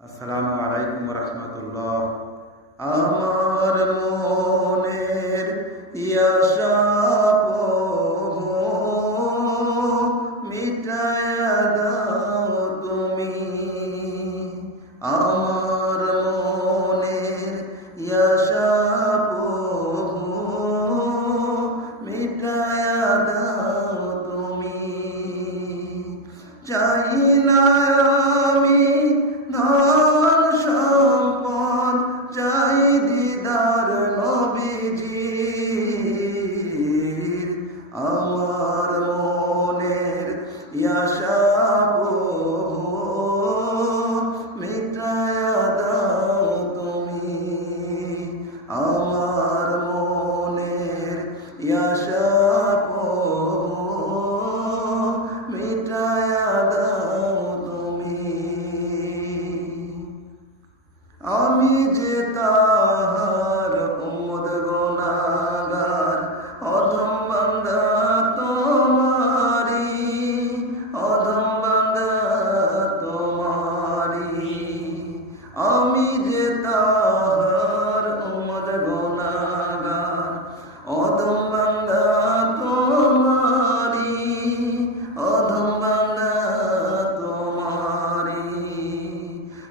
আসসালামু আলাইকুম রহমতুল্লাহ। আমার মনের ইয়াশা মিটায়া দাও তুমি। আমার মনের ইয়াশা মিটায়া দাও তুমি। চাই না আমি ধন সম্পদ, চাই দিদার নবীজির। আমার মনের ইয়াশা মিটায়া দাও তুমি। আমার মনের ইয়াশা মিটায়া দাও তুমি। আমি যে তাহার উম্মত গুনাহগার, অধম বান্দা তোমারি, অধম বান্দা তোমারি। আমি যে তাহার উম্মত গুনাহগার, অধম বান্দা তোমারি, অধম বান্দা তোমারি।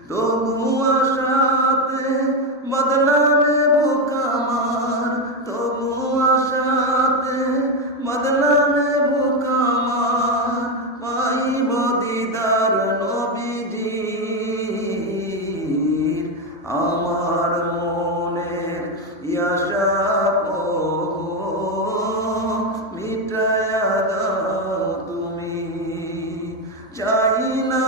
তবু আশাতে বদলা নেবো কামার, তবু আশাতে বদলা নেবো কামার। পাইব দিদার নবীজির। আমার মনের ইয়াশা মিটায়া দাও তুমি। চাই না